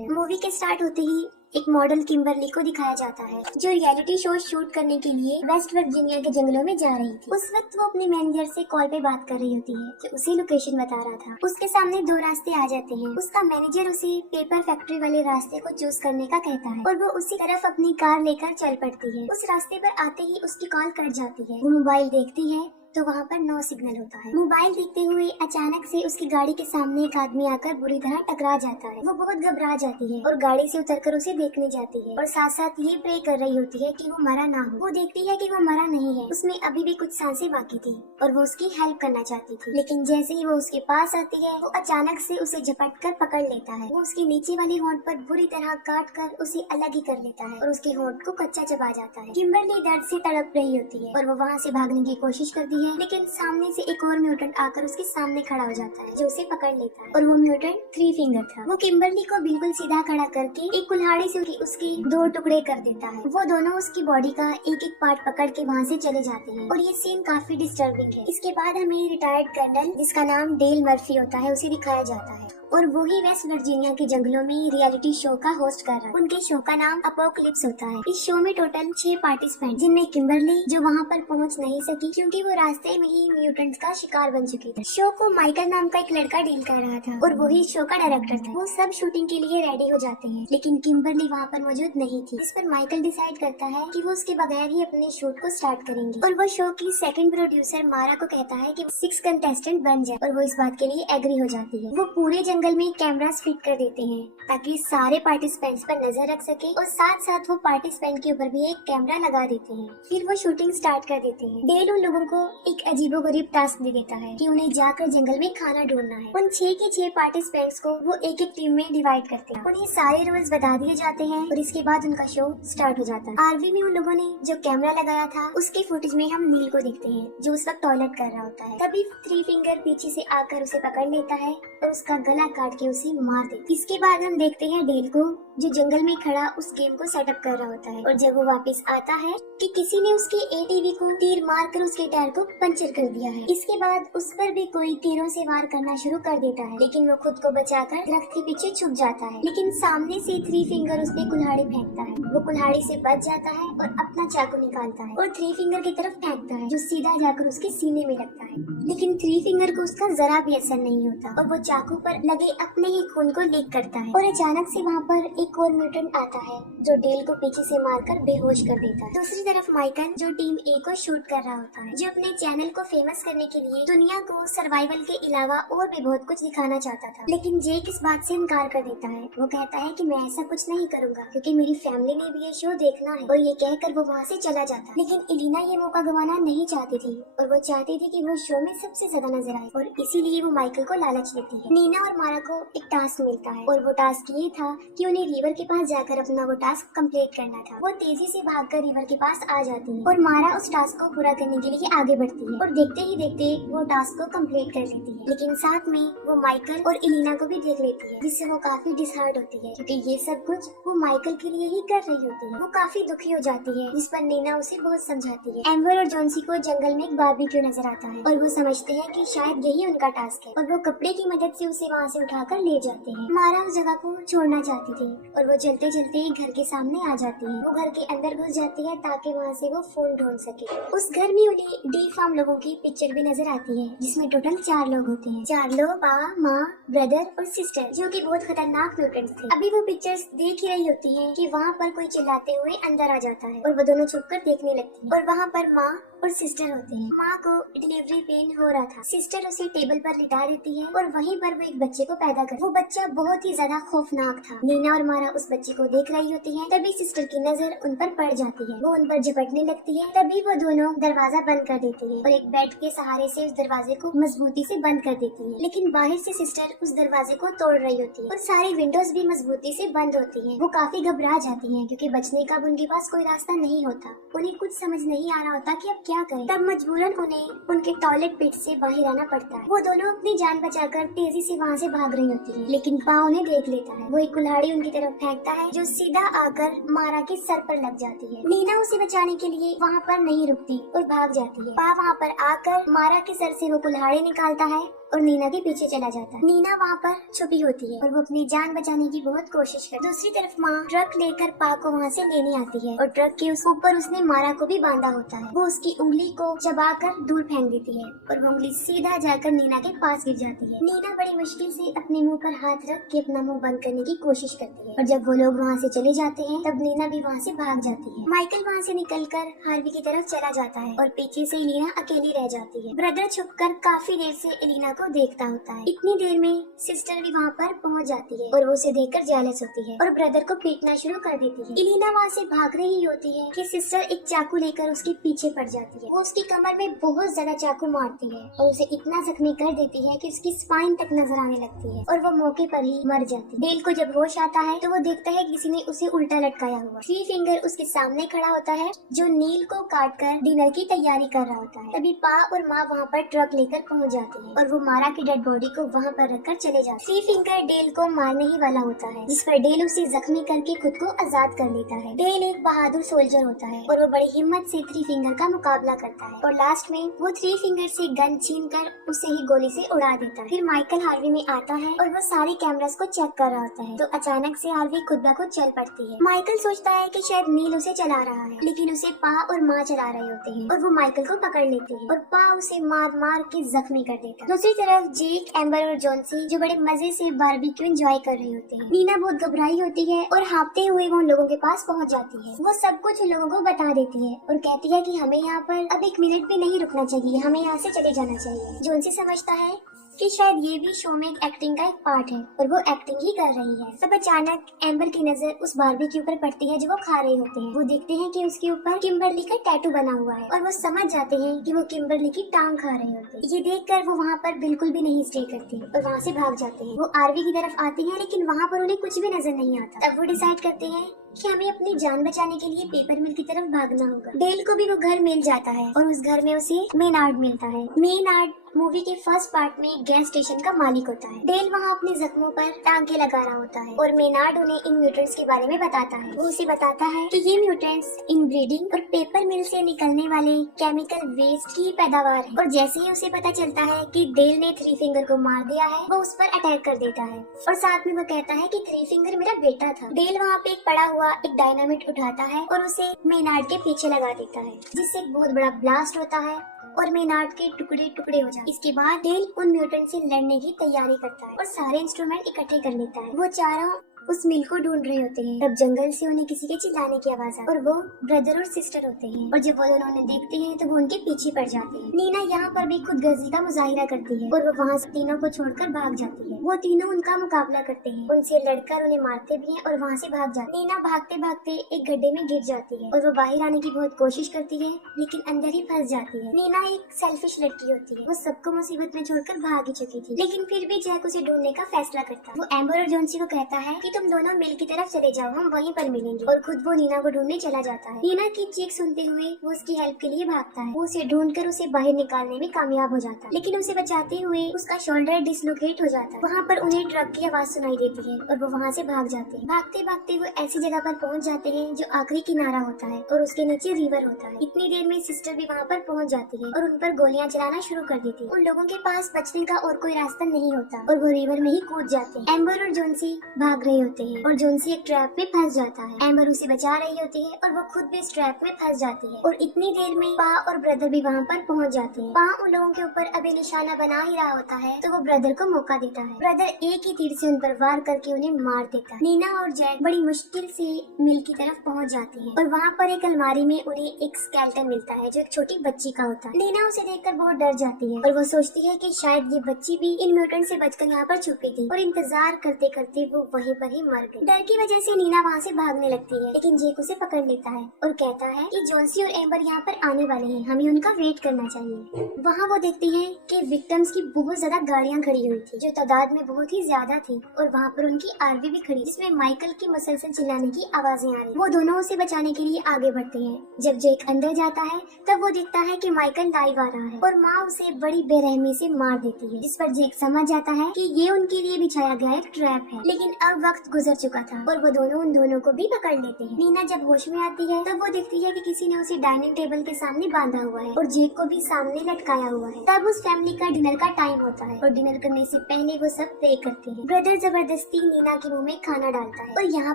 Movie के start होते ही एक मॉडल किम्बरली को दिखाया जाता है जो रियलिटी शो शूट करने के लिए वेस्ट वर्जीनिया के जंगलों में जा रही थी। उस वक्त वो अपने मैनेजर से कॉल पे बात कर रही होती है जो उसे लोकेशन बता रहा था। उसके सामने दो रास्ते आ जाते हैं। उसका मैनेजर उसे पेपर फैक्ट्री वाले रास्ते को चूज करने का कहता है और वो उसी तरफ अपनी कार लेकर चल पड़ती है। उस रास्ते पर आते ही उसकी कॉल कट जाती है। वो मोबाइल देखती है तो वहाँ पर नो सिग्नल होता है। मोबाइल देखते हुए अचानक से उसकी गाड़ी के सामने एक आदमी आकर बुरी तरह टकरा जाता है। वो बहुत घबरा जाती है और गाड़ी से उतरकर उसे देखने जाती है और साथ साथ ये प्रे कर रही होती है कि वो मरा ना हो। वो देखती है कि वो मरा नहीं है, उसमें अभी भी कुछ सांसें बाकी थी और वो उसकी हेल्प करना चाहती थी। लेकिन जैसे ही वो उसके पास आती है वो अचानक से उसे झपट कर पकड़ लेता है। वो उसके नीचे वाले होंठ पर बुरी तरह काट कर उसे अलग ही कर लेता है और उसके होंठ को कच्चा चबा जाता है। किम्बरली दर्द से तड़प रही होती है और वो वहाँ से भागने की कोशिश करती है, लेकिन सामने से एक और म्यूटेंट आकर उसके सामने खड़ा हो जाता है जो उसे पकड़ लेता है और वो म्यूटेंट थ्री फिंगर था। वो किम्बरली को बिल्कुल सीधा खड़ा करके एक कुल्हाड़ी से उसकी दो टुकड़े कर देता है। वो दोनों उसकी बॉडी का एक एक पार्ट पकड़ के वहाँ से चले जाते हैं और ये सीन काफी डिस्टर्बिंग है। इसके बाद हमें रिटायर्ड कर्नल जिसका नाम डेल मर्फी होता है उसे दिखाया जाता है और वो ही वेस्ट वर्जीनिया के जंगलों में रियलिटी शो का होस्ट कर रहा है। उनके शो का नाम अपोकलिप्स होता है। इस शो में टोटल 6 पार्टिसिपेंट जिनमें किम्बरली जो वहाँ पर पहुँच नहीं सकी क्योंकि वो रास्ते में ही म्यूटेंट्स का शिकार बन चुकी थी। शो को माइकल नाम का एक लड़का डील कर रहा था और वही शो का डायरेक्टर था। वो सब शूटिंग के लिए रेडी हो जाते हैं लेकिन किम्बरली वहाँ पर मौजूद नहीं थी। इस पर माइकल डिसाइड करता है कि वो उसके बगैर ही अपने शूट को स्टार्ट करेंगे और वो शो की सेकंड प्रोड्यूसर मारा को कहता है कि 6 कंटेस्टेंट बन जाए और वो इस बात के लिए एग्री हो जाती है। वो पूरे जंगल में कैमरास फिट कर देते हैं ताकि सारे पार्टिसिपेंट्स पर नजर रख सके और साथ साथ वो पार्टिसिपेंट के ऊपर भी एक कैमरा लगा देते हैं। फिर वो शूटिंग स्टार्ट कर देते हैं। डेल उन लोगों को एक अजीबोगरीब टास्क दे देता है कि उन्हें जाकर जंगल में खाना ढूंढना है। उन 6 के 6 पार्टिसिपेंट्स को वो एक एक टीम में डिवाइड करते हैं। उन्हें सारे रूल्स बता दिए जाते हैं और इसके बाद उनका शो स्टार्ट हो जाता है। आरवी में उन लोगों ने जो कैमरा लगाया था उसके फुटेज में हम नील को देखते हैं जो उस वक्त टॉयलेट कर रहा होता है। तभी थ्री फिंगर पीछे से आकर उसे पकड़ लेता है और उसका गला काट के उसे मार देता है। इसके बाद हम देखते हैं डेल को जो जंगल में खड़ा उस गेम को सेटअप कर रहा होता है और जब वो वापस आता है कि किसी ने उसके एटीवी को तीर मारकर उसके टायर को पंचर कर दिया है। इसके बाद उस पर भी कोई तीरों से वार करना शुरू कर देता है लेकिन वो खुद को बचाकर दरख्त के पीछे छुप जाता है। लेकिन सामने से थ्री फिंगर उस पे कुल्हाड़ी फेंकता है। वो कुल्हाड़ी से बच जाता है और अपना चाकू निकालता है और थ्री फिंगर की तरफ फेंकता है जो सीधा जाकर उसके सीने में लगता है। लेकिन थ्री फिंगर को उसका जरा भी असर नहीं होता और वो चाकू पर लगे अपने ही खून को लीक करता है और अचानक से वहाँ पर एक और म्यूटेंट आता है जो डेल को पीछे से मारकर बेहोश कर देता है। दूसरी तरफ माइकल जो टीम ए को शूट कर रहा होता है जो अपने चैनल को फेमस करने के लिए दुनिया को सर्वाइवल के अलावा और भी बहुत कुछ दिखाना चाहता था। लेकिन जेक इस बात से इनकार कर देता है। वो कहता है कि मैं ऐसा कुछ नहीं करूंगा क्योंकि मेरी फैमिली ने भी ये शो देखना है और ये कहकर वो वहाँ से चला जाता। लेकिन एलिना ये मौका गंवाना नहीं चाहती थी और वो चाहती थी कि वो शो में सबसे ज्यादा नजर आए और इसीलिए वो माइकल को लालच देती है। नीना और मारा को एक टास्क मिलता है और वो टास्क ये था कि उन्हें रिवर के पास जाकर अपना वो टास्क कंप्लीट करना था। वो तेजी से भागकर रिवर के पास आ जाती है और मारा उस टास्क को पूरा करने के लिए आगे बढ़ती है और देखते ही देखते वो टास्क को कंप्लीट कर लेती है। लेकिन साथ में वो माइकल और एलिना को भी देख लेती है जिससे वो काफी डिसहार्ट होती है क्योंकि ये सब कुछ वो माइकल के लिए ही कर रही होती है। वो काफी दुखी हो जाती है जिस पर नीना उसे बहुत समझाती है। एम्बर और जॉन्सी को जंगल में एक बारबेक्यू नजर आता है और वो समझते हैं कि शायद यही उनका टास्क है और वो कपड़े की मदद से उसे वहाँ से उठाकर ले जाते हैं। मारा उस जगह को छोड़ना चाहती थी और वो चलते चलते घर के सामने आ जाती है। वो घर के अंदर घुस जाती है ताकि वहाँ से वो फोन ढूंढ सके। उस घर में उन्हें डी फार्म लोगों की पिक्चर भी नजर आती है जिसमें टोटल 4 लोग होते हैं। 4 लोग पापा, माँ, ब्रदर और सिस्टर जो कि बहुत खतरनाक म्यूटेंट्स थे। अभी वो पिक्चर्स देख ही रही होती है कि वहाँ पर कोई चिल्लाते हुए अंदर आ जाता है और वो दोनों छुपकर देखने लगती है और वहाँ पर माँ और सिस्टर होते हैं। माँ को डिलीवरी पेन हो रहा था। सिस्टर उसे टेबल पर लिटा देती है और वहीं पर वो एक बच्चे को पैदा कर। वो बच्चा बहुत ही ज्यादा खौफनाक था। नीना और मारा उस बच्चे को देख रही होती है। तभी सिस्टर की नजर उन पर पड़ जाती है। वो उन पर झपटने लगती है। तभी वो दोनों दरवाजा बंद कर देती है और एक बेड के सहारे से उस दरवाजे को मजबूती से बंद कर देती है। लेकिन बाहर से सिस्टर उस दरवाजे को तोड़ रही होती है और सारी विंडोज भी मजबूती से बंद होती है। वो काफी घबरा जाती है क्योंकि बचने का उनके पास कोई रास्ता नहीं होता। उन्हें कुछ समझ नहीं आ रहा होता कि अब क्या करें। तब मजबूरन उन्हें उनके टॉयलेट पिट से बाहर आना पड़ता है। वो दोनों अपनी जान बचाकर तेजी से वहाँ से भाग रही होती है लेकिन पा उन्हें देख लेता है। वो एक कुल्हाड़ी उनकी तरफ फेंकता है जो सीधा आकर मारा के सर पर लग जाती है। नीना उसे बचाने के लिए वहाँ पर नहीं रुकती और भाग जाती है। पा वहाँ पर आकर मारा के सर से वो कुल्हाड़ी निकालता है और नीना के पीछे चला जाता है। नीना वहाँ पर छुपी होती है और वो अपनी जान बचाने की बहुत कोशिश करती है। दूसरी तरफ माँ ट्रक लेकर पा को वहाँ से लेने आती है और ट्रक के उस ऊपर उसने मारा को भी बांधा होता है। वो उसकी उंगली को चबाकर दूर फेंक देती है और वो उंगली सीधा जाकर नीना के पास गिर जाती है। नीना बड़ी मुश्किल से अपने मुंह पर हाथ रख के अपना मुंह बंद करने की कोशिश करती है और जब वो लोग वहाँ से चले जाते हैं तब नीना भी वहाँ से भाग जाती है। माइकल वहाँ से निकलकर हार्वी की तरफ चला जाता है और पीछे से एलिना अकेली रह जाती है। ब्रदर छुपकर काफी देर से एलिना को देखता होता है। इतनी देर में सिस्टर भी वहाँ पर पहुँच जाती है और वो उसे देखकर जेलस होती है और ब्रदर को पीटना शुरू कर देती है। एलिना वहाँ से भाग रही होती है कि सिस्टर एक चाकू लेकर उसके पीछे पड़ जाती है। वो उसकी कमर में बहुत ज्यादा चाकू मारती है और उसे इतना जख्मी कर देती है कि उसकी स्पाइन तक नजर आने लगती है और वो मौके पर ही मर जाती है। डेल को जब होश आता है तो वो देखता है किसी ने उसे उल्टा लटकाया हुआ। थ्री फिंगर उसके सामने खड़ा होता है जो नील को काट कर डिनर की तैयारी कर रहा होता है। तभी पा और माँ वहाँ पर ट्रक लेकर पहुँच जाते हैं और वो मारा की डेड बॉडी को वहाँ पर रखकर चले जाते हैं। थ्री फिंगर डेल को मारने ही वाला होता है जिस पर डेल उसे जख्मी करके खुद को आजाद कर लेता है। डेल एक बहादुर सोल्जर होता है और वो बड़ी हिम्मत से थ्री फिंगर का मुकाबला करता है और लास्ट में वो थ्री फिंगर से गन छीन कर उसे ही गोली से उड़ा देता है। फिर माइकल हार्वी में आता है और वो सारे कैमरास को चेक कर रहा होता है तो अचानक से हार्वी खुद ब खुद चल पड़ती है। माइकल सोचता है कि शायद नील उसे चला रहा है लेकिन उसे पा और माँ चला रहे होते हैं और वो माइकल को पकड़ लेते हैं और पा उसे मार मार के जख्मी कर देता है। दूसरी तरफ जेक, एम्बर और जॉन्सी जो बड़े मजे से बारबेक्यू एंजॉय कर रहे होते हैं। नीना बहुत घबराई होती है और हाँफते हुए वो उन लोगों के पास पहुंच जाती है। वो सब कुछ उन लोगों को बता देती है और कहती है कि हमें यहाँ पर अब एक मिनट भी नहीं रुकना चाहिए, हमें यहाँ से चले जाना चाहिए। जॉन्सी समझता है कि शायद ये भी शो में एक एक्टिंग का एक पार्ट है और वो एक्टिंग ही कर रही है। तब अचानक एम्बर की नजर उस बारबेक्यू पर पड़ती है जो वो खा रहे होते हैं। वो देखते हैं कि उसके ऊपर किम्बरली का टैटू बना हुआ है और वो समझ जाते हैं कि वो किम्बरली की टांग खा रहे होते हैं। ये देखकर वो वहाँ पर बिल्कुल भी नहीं स्टे करती और वहाँ से भाग जाते हैं। वो आरवी की तरफ आते हैं लेकिन वहाँ पर उन्हें कुछ भी नजर नहीं आता। तब वो डिसाइड करते हैं कि हमें अपनी जान बचाने के लिए पेपर मिल की तरफ भागना होगा। डेल को भी वो घर मिल जाता है और उस घर में उसे मेनार्ड मिलता है। मेनार्ड मूवी के फर्स्ट पार्ट में गैस स्टेशन का मालिक होता है। डेल वहाँ अपने जख्मों पर टांके लगा रहा होता है और मेनार्ड उन्हें इन म्यूटेंट्स के बारे में बताता है। वो उसे बताता है कि ये म्यूटेंट्स इनब्रीडिंग और पेपर मिल से निकलने वाले केमिकल वेस्ट की पैदावार है। और जैसे ही उसे पता चलता है कि डेल ने थ्री फिंगर को मार दिया है वो उस पर अटैक कर देता है और साथ में वो कहता है कि थ्री फिंगर मेरा बेटा था। डेल वहाँ पे एक पड़ा हुआ एक डायनामिट उठाता है और उसे मेनार्ड के पीछे लगा देता है जिससे एक बहुत बड़ा ब्लास्ट होता है और मेनार्ड के टुकड़े टुकड़े हो जाते हैं। इसके बाद डेल उन म्यूटेंट से लड़ने की तैयारी करता है और सारे इंस्ट्रूमेंट इकट्ठे कर लेता है। वो चारों उस मिल को ढूंढ रहे होते हैं। तब जंगल से उन्हें किसी के चिल्लाने की आवाज आती है और वो ब्रदर और सिस्टर होते हैं और जब वो दोनों उन्हें देखते हैं तो वो उनके पीछे पड़ जाते हैं। नीना यहाँ पर भी खुद गर्जी का मुजाहिरा करती है और वो वहाँ से तीनों को छोड़कर भाग जाती है। वो तीनों उनका मुकाबला करते हैं, उनसे लड़कर उन्हें मारते भी हैं और वहाँ से भाग जाते हैं। नीना भागते भागते एक गड्ढे में गिर जाती है और वो बाहर आने की बहुत कोशिश करती है लेकिन अंदर ही फंस जाती है। नीना एक सेल्फिश लड़की होती है, वो सबको मुसीबत में छोड़कर भाग ही चुकी थी लेकिन फिर भी जैक उसे ढूंढने का फैसला करता है। वो एम्बर और जॉन्सी को कहता है कि तुम दोनों मिल की तरफ चले जाओ, हम वहीं पर मिलेंगे और खुद वो नीना को ढूंढने चला जाता है। नीना की चीख सुनते हुए वो उसकी हेल्प के लिए भागता है। वो उसे ढूंढकर उसे बाहर निकालने में कामयाब हो जाता है लेकिन उसे बचाते हुए उसका शोल्डर डिसलोकेट हो जाता है। वहाँ पर उन्हें ट्रक की आवाज सुनाई देती है और वो वहाँ से भाग जाते हैं। भागते भागते वो ऐसी जगह पर पहुँच जाते हैं जो आखिरी किनारा होता है और उसके नीचे रिवर होता है। इतनी देर में सिस्टर भी वहाँ पर पहुँच जाती है और उन पर गोलियां चलाना शुरू कर देती है। उन लोगों के पास बचने का और कोई रास्ता नहीं होता और वो रिवर में ही कूद जाते हैं। एम्बर और जॉन्सी भाग रहे होते हैं और जॉन्सी एक ट्रैप में फंस जाता है। एम्बर उसे बचा रही होती है और वो खुद भी इस ट्रैप में फंस जाती है और इतनी देर में पा और ब्रदर भी वहाँ पर पहुँच जाते हैं। पा उन लोगों के ऊपर अभी निशाना बना ही रहा होता है तो वो ब्रदर को मौका देता है। ब्रदर एक ही तीर से उन पर वार करके उन्हें मार देता है। नीना और जैक बड़ी मुश्किल से मिल की तरफ पहुँच जाते हैं और वहाँ पर एक अलमारी में उन्हें एक स्केलेटन मिलता है जो एक छोटी बच्ची का होता है। नीना उसे देखकर बहुत डर जाती है और वो सोचती है कि शायद ये बच्ची भी इन म्यूटेंट से बचकर यहाँ पर छुपी थी और इंतजार करते करते वो वहीं पर ही मर गई। डर की वजह से नीना वहाँ से भागने लगती है लेकिन जेक उसे पकड़ लेता है और कहता है कि जॉन्सी और एम्बर यहाँ पर आने वाले हैं, हमें उनका वेट करना चाहिए। वहाँ वो देखती हैं कि विक्टिम्स की बहुत ज्यादा गाड़ियाँ खड़ी हुई थी जो तादाद में बहुत ही ज्यादा थी और वहाँ पर उनकी आरवी भी खड़ी जिसमें माइकल की मुसलसल चिल्लाने की आवाजें आ रही। वो दोनों उसे बचाने के लिए आगे बढ़ते हैं। जब जेक अंदर जाता है तब वो देखता है कि माइकल लाइव आ रहा है और माँ उसे बड़ी बेरहमी से मार देती है जिस पर जेक समझ जाता है कि ये उनके लिए बिछाया गया एक ट्रैप है। लेकिन अब वक्त वक्त गुजर चुका था और वो दोनों उन दोनों को भी पकड़ लेते हैं। नीना जब होश में आती है तब वो देखती है कि किसी ने उसे डाइनिंग टेबल के सामने बांधा हुआ है और जेक को भी सामने लटकाया हुआ है। तब उस फैमिली का डिनर का टाइम होता है और डिनर करने से पहले वो सब प्रे करते हैं। ब्रदर जबरदस्ती नीना के मुंह में खाना डालता है और यहाँ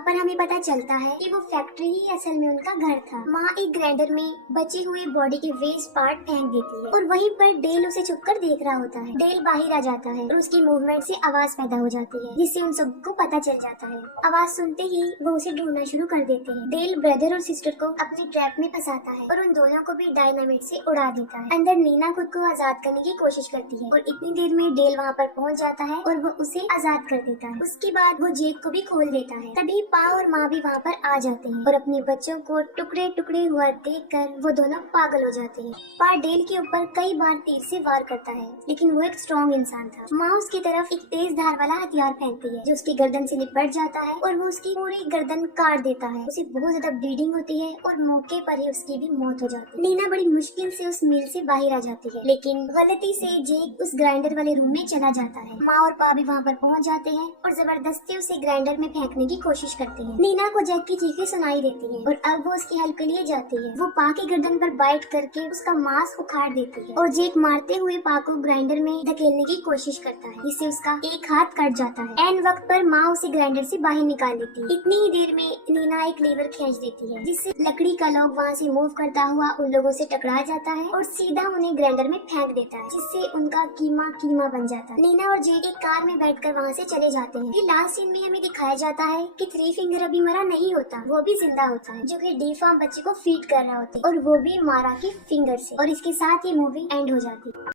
पर हमें पता चलता है कि वो फैक्ट्री ही असल में उनका घर था। माँ एक ग्राइंडर में बचे हुए बॉडी के वेस्ट पार्ट फेंक देती है और वहीं पर डेल उसे छुपकर देख रहा होता है। डेल बाहर आ जाता है और उसकी मूवमेंट से आवाज पैदा हो जाती है जिससे उन सबको पता चल जाता है। आवाज सुनते ही वो उसे ढूंढना शुरू कर देते हैं। डेल ब्रदर और सिस्टर को अपने ट्रैप में फंसाता है और उन दोनों को भी डायनामाइट से उड़ा देता है। अंदर नीना खुद को आजाद करने की कोशिश करती है और इतनी देर में डेल वहाँ पर पहुँच जाता है और वो उसे आजाद कर देता है। उसके बाद वो जेक को भी खोल देता है। तभी पा और माँ भी वहाँ पर आ जाते हैं और अपने बच्चों को टुकड़े टुकड़े हुआ देखकर वो दोनों पागल हो जाते हैं। पा डेल के ऊपर कई बार तीर से वार करता है लेकिन वो एक स्ट्रॉन्ग इंसान था। माँ उसकी तरफ एक तेज धार वाला हथियार फेंकती है जो उसकी गर्दन से निपट जाता है और वो उसकी पूरी गर्दन काट देता है। उसे बहुत ज्यादा ब्लीडिंग होती है और मौके पर ही उसकी भी मौत हो जाती है। नीना बड़ी मुश्किल से उस मिल से बाहर आ जाती है लेकिन गलती से जेक उस ग्राइंडर वाले रूम में चला जाता है। माँ और पा भी वहाँ पर पहुँच जाते हैं और जबरदस्ती उसे ग्राइंडर में फेंकने की कोशिश करते हैं। नीना को जेक की चीखें सुनाई देती है और अब वो उसकी हेल्प के लिए जाती है। वो पा की गर्दन पर बाइट करके उसका मांस उखाड़ देती है और जेक मारते हुए पा को ग्राइंडर में धकेलने की कोशिश करता है जिससे उसका एक हाथ कट जाता है। एंड वक्त पर माँ उसे ग्राइंडर से बाहर निकाल देती है। इतनी ही देर में नीना एक लीवर खींच देती है जिससे लकड़ी का लॉग वहाँ से मूव करता हुआ उन लोगों से टकरा जाता है और सीधा उन्हें ग्राइंडर में फेंक देता है जिससे उनका कीमा कीमा बन जाता है। नीना और जेक एक कार में बैठकर वहाँ से चले जाते हैं। फिर लास्ट सीन में हमें दिखाया जाता है कि थ्री फिंगर अभी मरा नहीं होता, वो भी जिंदा होता है जो कि डी-फार्म बच्चे को फीड कर रहा होता है और वो भी मारा की फिंगर से। और इसके साथ ये मूवी एंड हो जाती है।